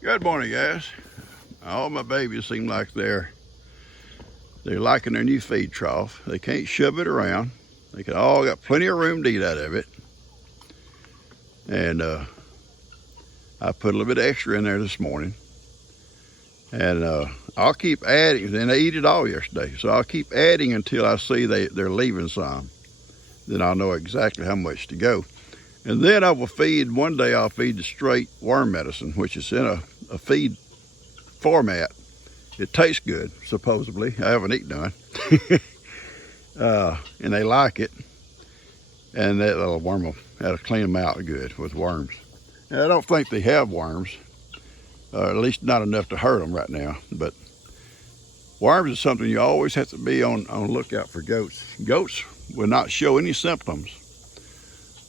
Good morning, guys. All my babies seem like they're liking their new feed trough. They can't shove it around. They all got plenty of room to eat out of it. And I put a little bit extra in there this morning. And I'll keep adding. And they eat it all yesterday. So I'll keep adding until I see they're leaving some. Then I'll know exactly how much to go. And then I will feed, one day I'll feed the straight worm medicine, which is in a feed format. It tastes good, supposedly. I haven't eaten none. And they like it. And that little worm that'll clean them out good with worms. And I don't think they have worms, at least not enough to hurt them right now. But worms is something you always have to be on lookout for goats. Goats will not show any symptoms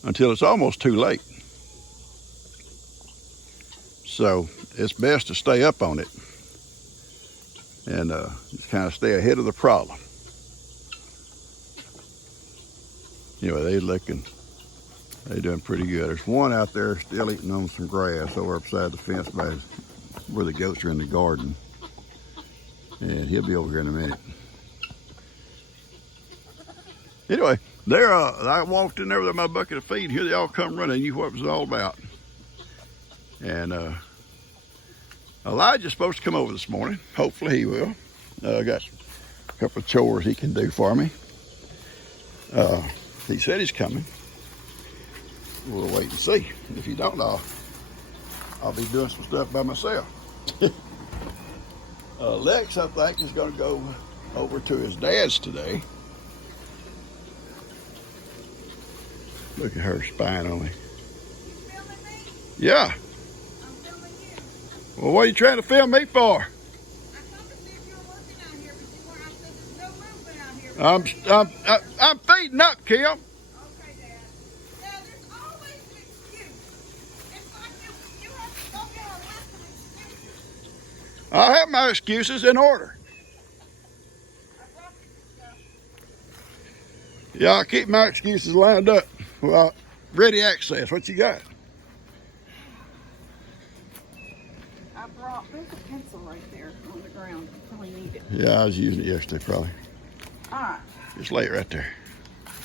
until it's almost too late. So it's best to stay up on it and just kind of stay ahead of the problem. Anyway, they're doing pretty good. There's one out there still eating on some grass over beside the fence by where the goats are in the garden. And he'll be over here in a minute. Anyway, I walked in there with my bucket of feed. Here they all come running. You knew what it was all about. And Elijah's supposed to come over this morning. Hopefully he will. I got a couple of chores he can do for me. He said he's coming. We'll wait and see. If he don't, I'll be doing some stuff by myself. Lex, I think, is going to go over to his dad's today. Look at her spying on me. You filming me? Yeah. I'm filming you. Well, what are you trying to film me for? I come to see if you were working out here, but you weren't. I said there's no movement out here. I'm feeding up, Kim. Okay, Dad. Now, there's always an excuse. It's like you have to go get a list of excuses. I have my excuses in order. I brought you some stuff. Yeah, I keep my excuses lined up. Well, ready access. What you got? There's a pencil right there on the ground. You probably need it. Yeah, I was using it yesterday, probably. All right. Just lay it right there.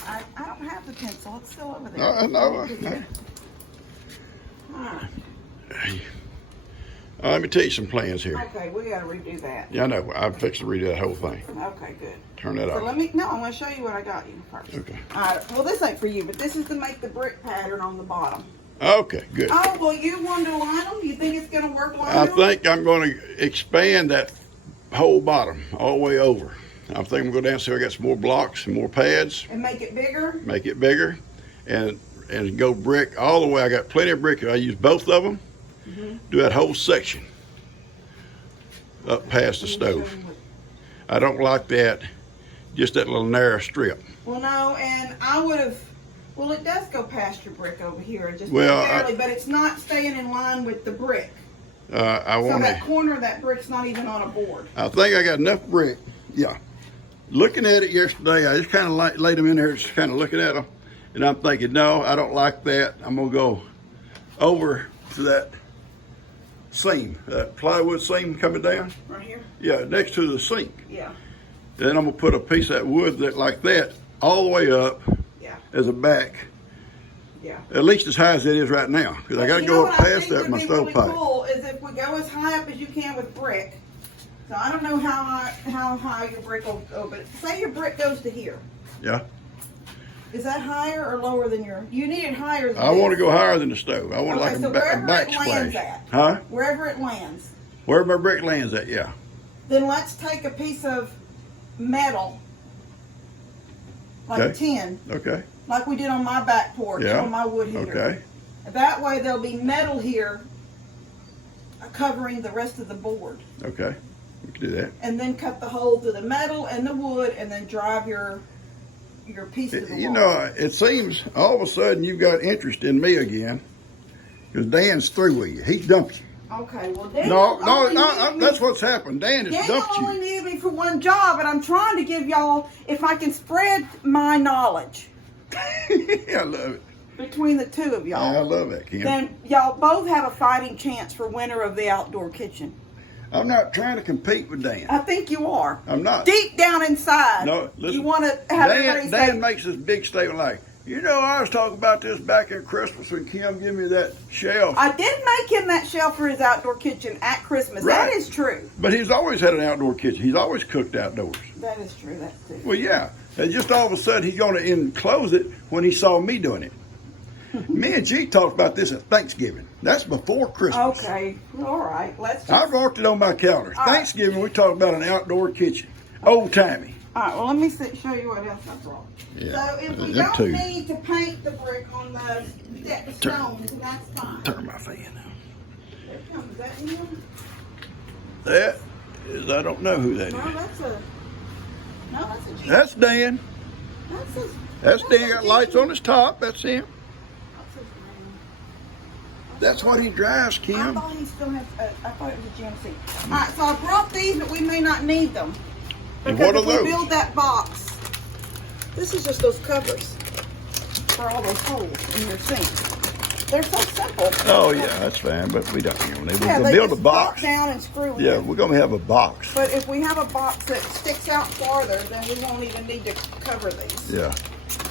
I don't have the pencil. It's still over there. I know. All right. Let me tell you some plans here. Okay, we got to redo that. Yeah, I know. I'm fixing to redo that whole thing. Okay, good. Turn that So off. I'm going to show you what I got you first. Okay. All right, well, this ain't for you, but this is to make the brick pattern on the bottom. Okay, good. Oh, well, you want to line them? You think it's going to work line I them? think I'm going to expand that whole bottom all the way over. I'm thinking we'll go down so I got some more blocks and more pads. And make it bigger? Make it bigger and go brick all the way. I got plenty of brick. I use both of them. Do that whole section up past the stove. I don't like that, just that little narrow strip. Well, no, and I would have, well, it does go past your brick over here, just Well, barely, but it's not staying in line with the brick. I So want that to. corner of that brick's not even on a board. I think I got enough brick. Yeah. Looking at it yesterday, I just kind of laid them in there, just kind of looking at them, and I'm thinking, no, I don't like that. I'm gonna go over to that seam, that plywood seam coming down. Right here? Yeah, next to the sink. Yeah. Then I'm gonna put a piece of that wood like that all the way up Yeah. as a back, Yeah. at least as high as it is right now, because I got to go up past that with my stovepipe. Really cool is if we go as high up as you can with brick. So I don't know how high your brick will go, but say your brick goes to here. Yeah. Is that higher or lower than your? You need it higher than I want to this. go higher than the stove. I want Okay, so a wherever it lands backsplash. at. Huh? Wherever it lands. Where my brick lands at? Yeah. Then let's take a piece of metal, like Okay. tin, Okay. like we did on my back porch, Yeah. on my wood heater. Okay. That way there'll be metal here covering the rest of the board. Okay. We can do that. And then cut the hole through the metal and the wood and then drive your piece to the wall. You know, it seems all of a sudden you've got interest in me again, because Dan's through with you. He dumped you. Okay, well, Dan No, that's what's happened. Dan has Daniel dumped only you. needed me for one job, and I'm trying to give y'all, if I can spread my knowledge. I love it. between the two of y'all. I love that, Kim. Then y'all both have a fighting chance for winner of the outdoor kitchen. I'm not trying to compete with Dan. I think you are. I'm not. Deep down inside, No, listen, you want to have everybody say, Dan makes this big statement like, you know, I was talking about this back in Christmas when Kim gave me that shelf. I did make him that shelf for his outdoor kitchen at Christmas. Right. That is true. But he's always had an outdoor kitchen. He's always cooked outdoors. That is true. That's true. Well, yeah. And just all of a sudden, he's going to enclose it when he saw me doing it. Me and G talked about this at Thanksgiving. That's before Christmas. Okay. All right. Let's. I've marked it on my calendar. All right. Thanksgiving, we talked about an outdoor kitchen. Old timey. All right. Well, let me show you what else I brought. Yeah. So if we them don't two. need to paint the brick on the stones, that's fine. Turn my fan on. There it comes. Is that him? That is, I don't know who that No, is. that's a G. That's Dan. That's his. That's Dan. Got lights on his top. That's him. That's his name. That's what he drives, I Kim. thought he still has. I thought it was a GMC. All right, so I brought these, but we may not need them. And Because what are if we those? build that box, this is just those covers for all those holes in your sink. They're so simple. Oh yeah, that's fine. But we don't. You know, we're Yeah, gonna they build a just drop box. down and screw Yeah, in. we're gonna have a box. But if we have a box that sticks out farther, then we won't even need to cover these. Yeah.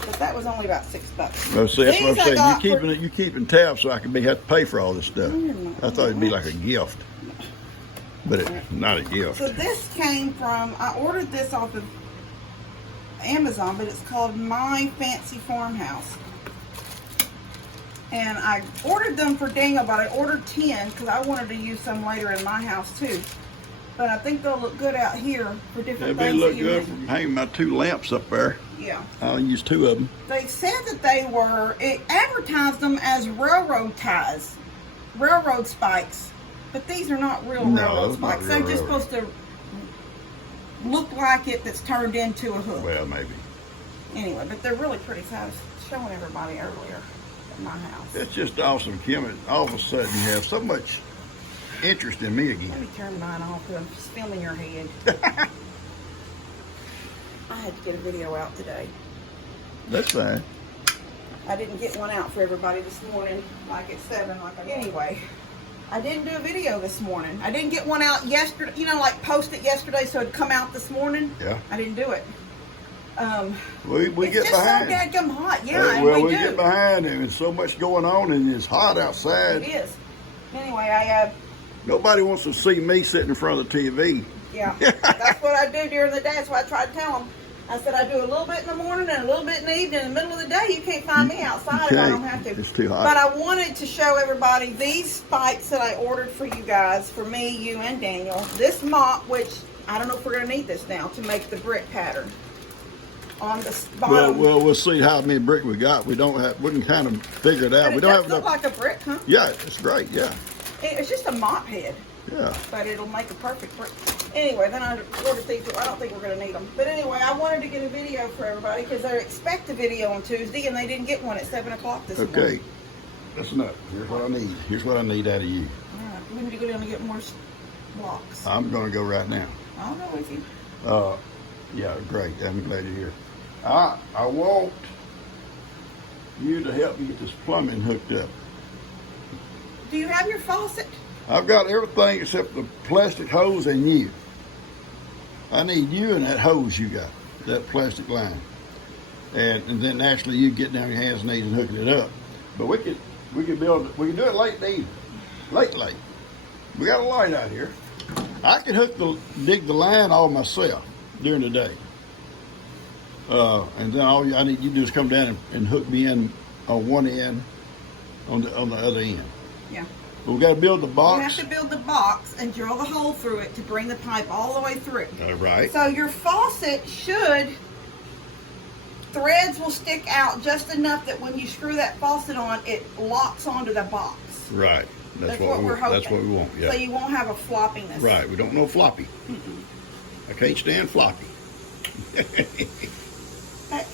But that was only about $6. Well, see, that's These what I I'm saying. got You keeping tabs so I can have to pay for all this stuff. I thought it'd be like a gift, but it's not a gift. So this came from, I ordered this off of Amazon, but it's called My Fancy Farmhouse. And I ordered them for Daniel, but I ordered 10 because I wanted to use some later in my house too. But I think they'll look good out here for different It'd be things. look that you good. need. Hanging my 2 lamps up there. Yeah. I'll use 2 of them. They said that they were, it advertised them as railroad ties, railroad spikes. But these are not real No, railroad those not spikes. real They're just railroad. supposed to look like it that's turned into a hook. Well, maybe. Anyway, but they're really pretty. So I was showing everybody earlier at my house. It's just awesome, Kim. And all of a sudden, you have so much interest in me Let again. me turn mine off because I'm filming your head. I had to get a video out today. That's fine. I didn't get one out for everybody this morning, like at 7. Anyway, I didn't do a video this morning. I didn't get one out yesterday. You know, like post it yesterday so it'd come out this morning. Yeah. I didn't do it. We It's get just behind. so dadgum hot. Yeah, and well, we we do. get behind, and there's so much going on, and it's hot It outside. is. Anyway, I Nobody wants to see me sitting in front of the TV. yeah, that's what I do during the day. That's what I try to tell them. I said I do a little bit in the morning and a little bit in the evening. In the middle of the day, you can't find me outside if I don't have to. It's too hot. But I wanted to show everybody these spikes that I ordered for you guys, for me, you, and Daniel. This mop, which I don't know if we're going to need this now to make the brick pattern on the bottom. Well, we'll see how many brick we got. We don't have. We can kind of figure it out. But We it don't does have look enough. like a brick, huh? Yeah, it's great. Yeah, It's just a mop head, yeah. but it'll make a perfect brick. Anyway, then I ordered these. I don't think we're going to need them. But anyway, I wanted to get a video for everybody because they expect a video on Tuesday, and they didn't get one at 7 o'clock this morning. Okay, that's enough. Here's what I need. Here's what I need out of you. All right, we need to go down and get more blocks. I'm gonna go right now. I'll go with you. Yeah, great. I'm glad you're here. I want you to help me get this plumbing hooked up. Do you have your faucet? I've got everything except the plastic hose and you. I need you and that hose you got, that plastic line. And then actually you get down your hands and knees and hooking it up. But we can do it late in the evening. Late. We got a light out here. I can dig the line all myself during the day. And then all I need you to do is come down and hook me in on one end, on the other end. Yeah. But we got to build the box. You have to build the box and drill the hole through it to bring the pipe all the way through. All right. So your faucet threads will stick out just enough that when you screw that faucet on, it locks onto the box. Right. That's what we're hoping. That's what we want. Yeah. So you won't have a floppiness. Right. We don't know floppy. I can't stand floppy. That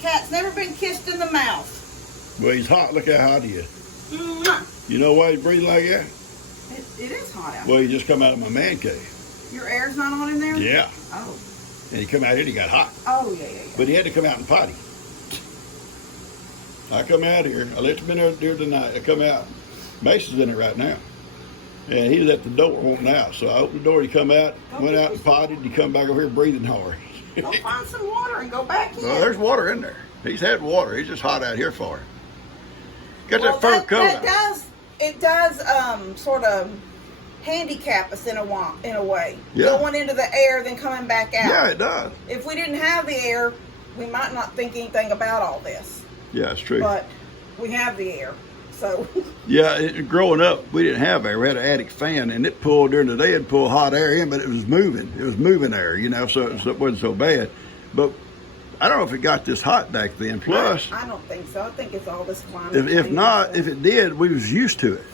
cat's never been kissed in the mouth. Well, he's hot. Look how hot he is. Mwah. You know why he's breathing like that? It is hot out. Well, he just come out of my man cave. Your air's not on in there? Yeah. Oh. And he come out here and he got hot. Oh, yeah. But he had to come out and potty. I come out here. I let you in there tonight. I come out. Mason's in it right now. And he was at the door wanting out. So I opened the door. He come out, went out and potted. He come back over here breathing hard. Go find some water and go back in. Well, there's water in there. He's had water. He's just hot out here for it. Got Well, that fur coat on. It does sort of handicap us in a way. Yeah. Going into the air, then coming back out. Yeah, it does. If we didn't have the air, we might not think anything about all this. Yeah, it's true. But we have the air, so. Yeah, growing up, we didn't have air. We had an attic fan, and it pulled during the day. It'd pull hot air in, but it was moving. It was moving air, you know, so it wasn't so bad. But I don't know if it got this hot back then. Plus, I don't think so. I think it's all this climate. if not, if it did, we was used to it.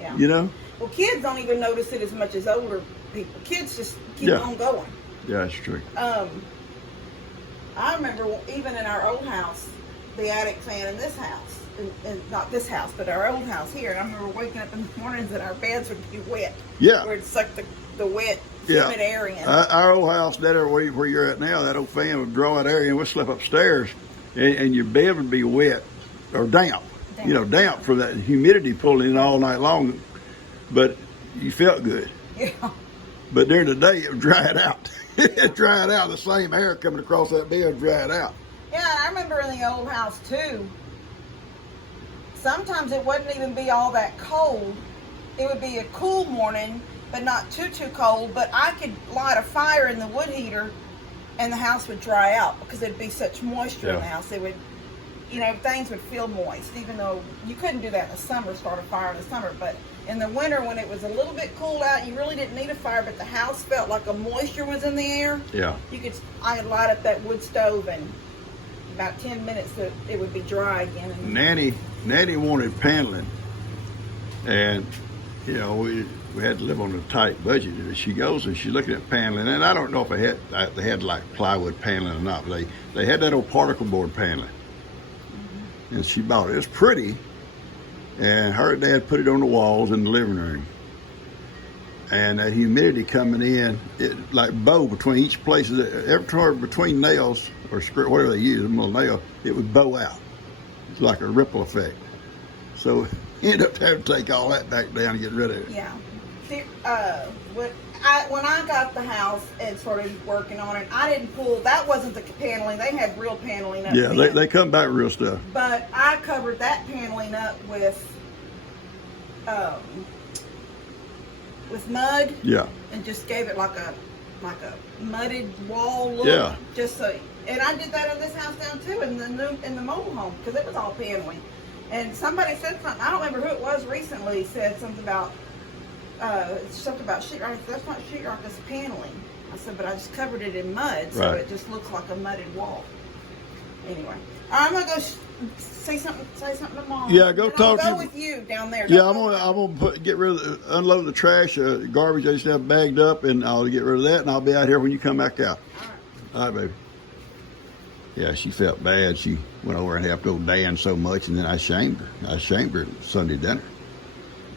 Yeah. You know. Well, kids don't even notice it as much as older people. Kids just keep on going. Yeah, that's true. I remember even in our old house, the attic fan in this house, and not this house, but our old house here. And I remember waking up in the mornings and our beds would be wet. Yeah. Where it'd suck the wet, humid air in. Our old house, that area where you're at now, that old fan would draw that air in. We'd slip upstairs, and your bed would be wet or damp. You know, damp from that humidity pulling in all night long. But you felt good. Yeah. But during the day, it would dry it out. It dried out. The same air coming across that bed would dry it out. Yeah, I remember in the old house too, sometimes it wouldn't even be all that cold. It would be a cool morning, but not too cold. But I could light a fire in the wood heater and the house would dry out because there'd be such moisture in the house. It would, you know, things would feel moist, even though you couldn't do that in the summer, start a fire in the summer. But in the winter, when it was a little bit cool out, you really didn't need a fire, but the house felt like a moisture was in the air. Yeah. I could light up that wood stove, and about 10 minutes it would be dry again. And Nanny wanted paneling, and you know we had to live on a tight budget. And she goes and she's looking at paneling, and I don't know if they had like plywood paneling or not. But they had that old particle board paneling, and she bought it. It was pretty. And her dad put it on the walls in the living room. And that humidity coming in, it like bow between each place, every time between nails or whatever they use, a little nail, it would bow out. It's like a ripple effect. So you end up having to take all that back down and get rid of it. Yeah. When I got the house and started working on it, I didn't pull, that wasn't the paneling. They had real paneling up Yeah, then. they come back real stuff. But I covered that paneling up with mud. Yeah. And just gave it like a mudded wall look. Yeah. Just so, and I did that in this house down too, in the mobile home, because it was all paneling. And somebody said something, I don't remember who it was recently, said something about sheetrock. That's not sheetrock, that's paneling. I said, but I just covered it in mud, so it just looks like a mudded wall. Anyway, I'm gonna go say something to Mom. Yeah, go talk I'll to go with you down there. Yeah, I'm gonna get rid of unload the trash, garbage I just have bagged up, and I'll get rid of that, and I'll be out here when you come back out. All right, baby. Yeah, she felt bad. She went over and helped old Dan so much, and then I shamed her at Sunday dinner.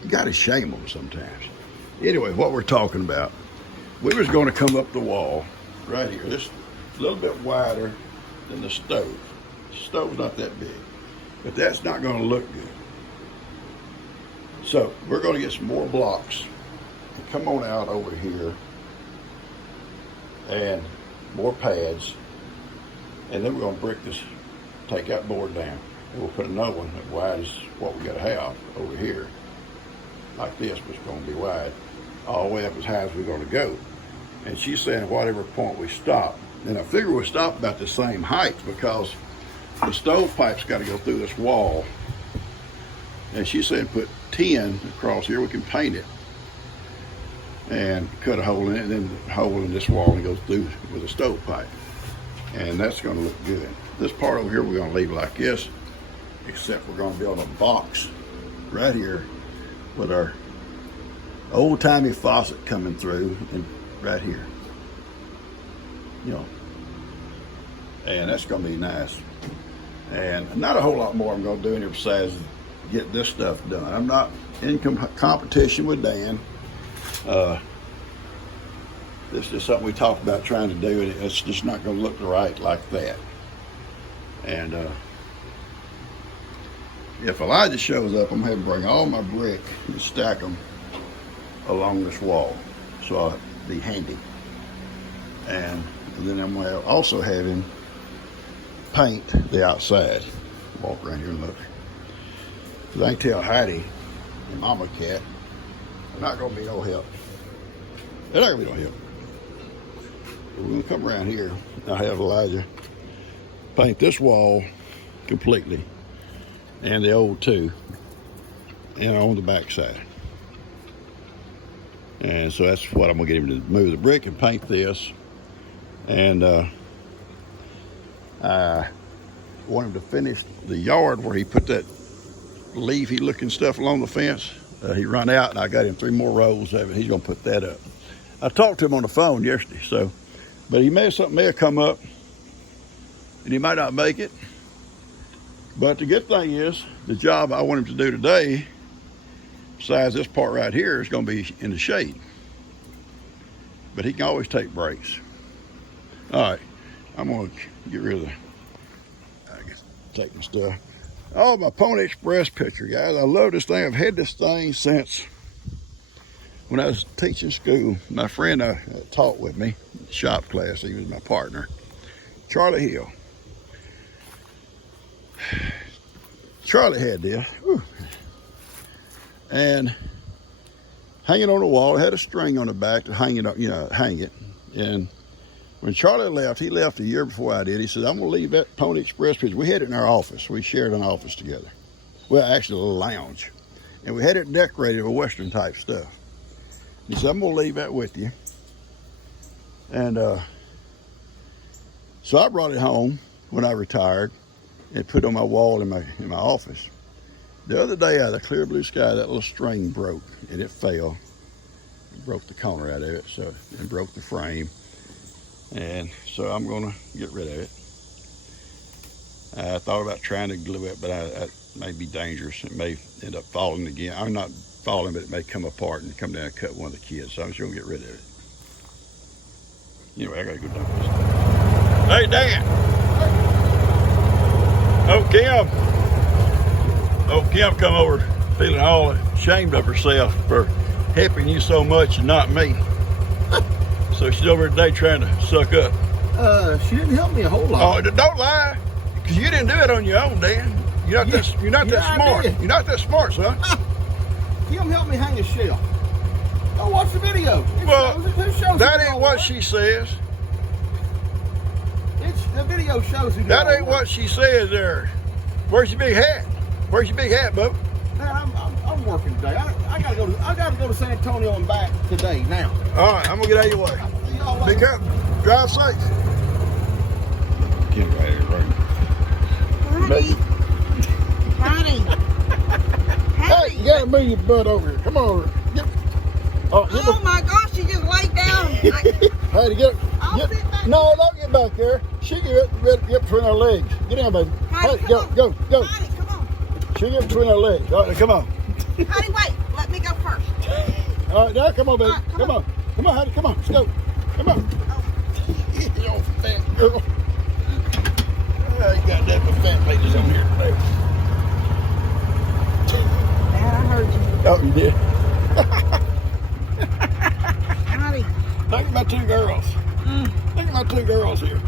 You got to shame them sometimes. Anyway, what we're talking about, we was going to come up the wall right here. This a little bit wider than the stove. The stove's not that big, but that's not going to look good. So we're going to get some more blocks and come on out over here and more pads, and then we're going to brick this takeout board down. And we'll put another one as wide as what we got to have over here, like this, but it's going to be wide, all the way up as high as we're going to go. And she's saying whatever point we stop. And I figure we'll stop about the same height because the stovepipe's got to go through this wall. And she said put 10 across here, we can paint it and cut a hole in it, and then a hole in this wall and go through with a stovepipe. And that's going to look good. This part over here we're going to leave like this, except we're going to build a box right here with our old-timey faucet coming through and right here, you know, and that's going to be nice. And not a whole lot more I'm going to do in here besides get this stuff done. I'm not in competition with Dan. This is just something we talked about trying to do, and it's just not going to look right like that. And if Elijah shows up, I'm going to have to bring all my brick and stack them along this wall, so I'll be handy. And then I'm going to also have him paint the outside. Walk around here and look. Because I can tell Heidi and Mama Cat, they're not going to be no help. They're not going to be no help. But we're going to come around here. I'll have Elijah paint this wall completely, and the old two, and on the back side. And so that's what I'm going to get him to move the brick and paint this. And I want him to finish the yard where he put that leafy looking stuff along the fence. He run out, and I got him 3 more rows of it. He's going to put that up. I talked to him on the phone yesterday, so, but something may have come up, and he might not make it. But the good thing is, the job I want him to do today, besides this part right here, is going to be in the shade. But he can always take breaks. All right, I'm going to get rid of the, I guess, taking stuff. Oh, my Pony Express picture, guys. I love this thing. I've had this thing since when I was teaching school. My friend taught with me, shop class, he was my partner, Charlie Hill. Charlie had this. Whew. And hanging on the wall, it had a string on the back to hang it up, hang it. And when Charlie left, he left a year before I did. He said, I'm going to leave that Pony Express picture. We had it in our office. We shared an office together. Well, actually a little lounge. And we had it decorated with Western type stuff. He said, I'm going to leave that with you. And so I brought it home when I retired and put it on my wall in my office. The other day, out of the clear blue sky, that little string broke, and it fell. It broke the corner out of it, and broke the frame. And so I'm going to get rid of it. I thought about trying to glue it, but it may be dangerous. It may end up falling again. I'm not falling, but it may come apart and come down and cut one of the kids. So I'm just going to get rid of it. Anyway, I got to go dump this stuff. Hey, Dan. Kim come over feeling all ashamed of herself for helping you so much and not me. So she's over today trying to suck up. She didn't help me a whole lot. Oh, don't lie, because you didn't do it on your own, Dan. You're not that smart. You're not that smart, son. Kim helped me hang a shelf. Go watch the video. That ain't what she says. The video shows you. That ain't what she says there. Where's your big hat? Where's your big hat, bub? Man, I'm working today. I gotta go to San Antonio and back today now. All right, I'm gonna get out of your way. Be careful. Drive safe. Get right here, Honey. Hey, you gotta move your butt over here. Come on over here. Oh my gosh, you just laid down. Hey, no, don't get back there. She get between our legs. Get down, baby. Honey, hey, go. Honey, come on. She get between our legs. All right, come on. Honey, wait. Let me go first. All right, now come on, baby. Right, come on. Come on, honey. Come on. Let's go. Come on. You old fat girl. Oh, you got that fat ladies on here, baby. Dad, I heard you. Oh, you did? Honey. Look at my 2 girls. Look at my 2 girls here.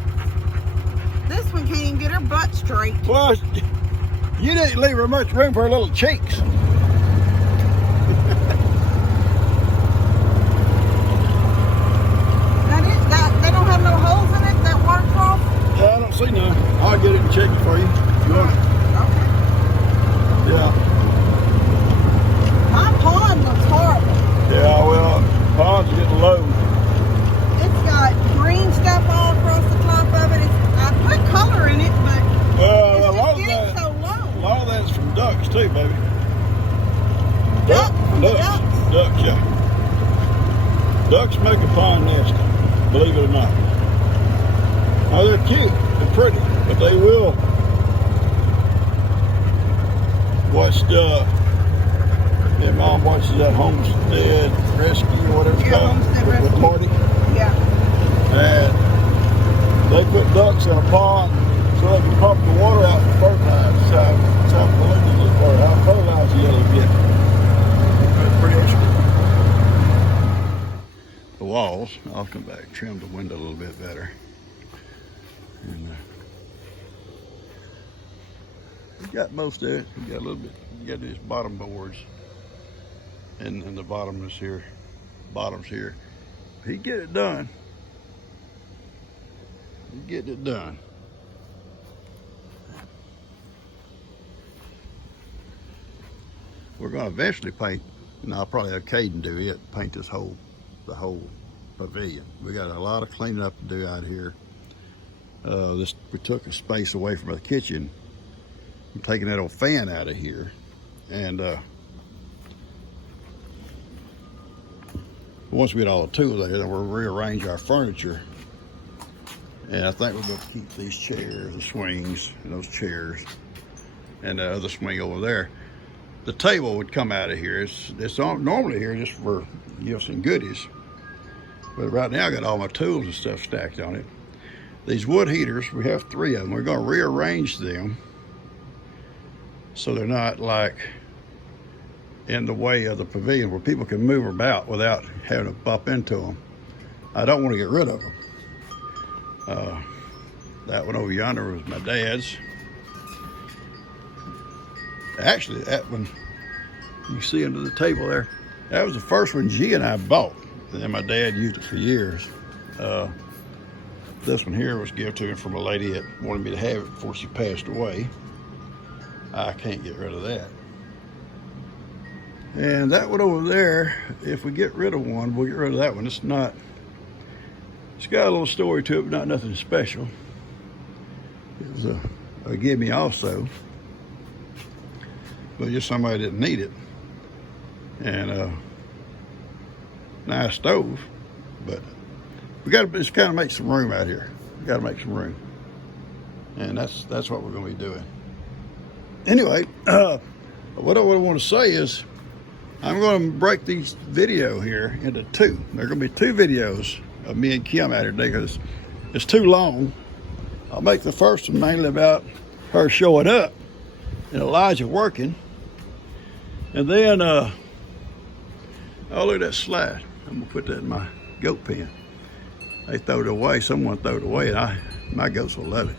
This one can't even get her butt straight. Well, you didn't leave her much room for her little cheeks. They don't have no holes in it, that waterfall? Yeah, I don't see none. I'll get it and check it for you if you want. Okay. Yeah. My pond looks horrible. Yeah, well, ponds are getting low. It's got green stuff all across the top of it. I put color in it, but Well, it's just getting so low. A lot of that's from ducks too, baby. Ducks? Ducks, yeah. Ducks make a pond nest, believe it or not. Now they're cute and pretty, but they will watch their mom watches that Homestead Rescue or whatever it's called. Homestead Rescue. With Marty. Yeah. And they put ducks in a pond so they can pump the water out and fertilize. That's how polluted it was. walls. I'll come back and trim the window a little bit better. And we got most of it. We got a little bit. You got these bottom boards, and the bottom is here. Bottom's here. He get it done. He getting it done. We're going to eventually paint, and I'll probably have Caden do it, paint the whole pavilion. We got a lot of cleaning up to do out here. We took a space away from the kitchen. I'm taking that old fan out of here, and once we get all the tools out here, then we'll rearrange our furniture. And I think we're going to keep these chairs, the swings, and those chairs, and the other swing over there. The table would come out of here. It's normally here just for gifts and goodies. But right now I got all my tools and stuff stacked on it. These wood heaters, we have 3 of them. We're going to rearrange them so they're not like in the way of the pavilion where people can move about without having to bump into them. I don't want to get rid of them. That one over yonder was my dad's. Actually, that one you see under the table there, that was the first one G and I bought. And then my dad used it for years. This one here was given to him from a lady that wanted me to have it before she passed away. I can't get rid of that. And that one over there, if we get rid of one, we'll get rid of that one. It's got a little story to it, but not nothing special. It was a gimme also, but just somebody didn't need it. And nice stove, but we got to just kind of make some room out here. We got to make some room, and that's what we're going to be doing. Anyway, what I want to say is I'm going to break these video here into 2. There are going to be 2 videos of me and Kim out here today because it's too long. I'll make the first one mainly about her showing up and Elijah working. And then, oh, look at that slide. I'm going to put that in my goat pen. They throw it away. Someone threw it away, and my goats will love it.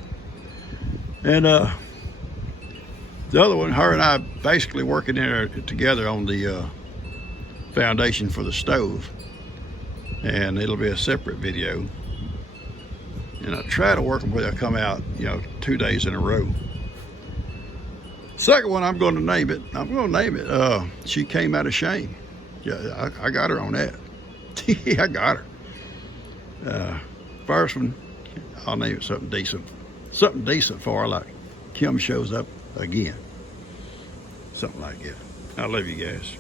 And the other one, her and I basically working in there together on the foundation for the stove. And it'll be a separate video. And I try to work them where they'll come out, 2 days in a row. Second one, I'm going to name it. She Came Out of Shame. Yeah, I got her on that. I got her. First one, I'll name it something decent. Something decent for her, like Kim Shows Up Again. Something like that. I love you guys.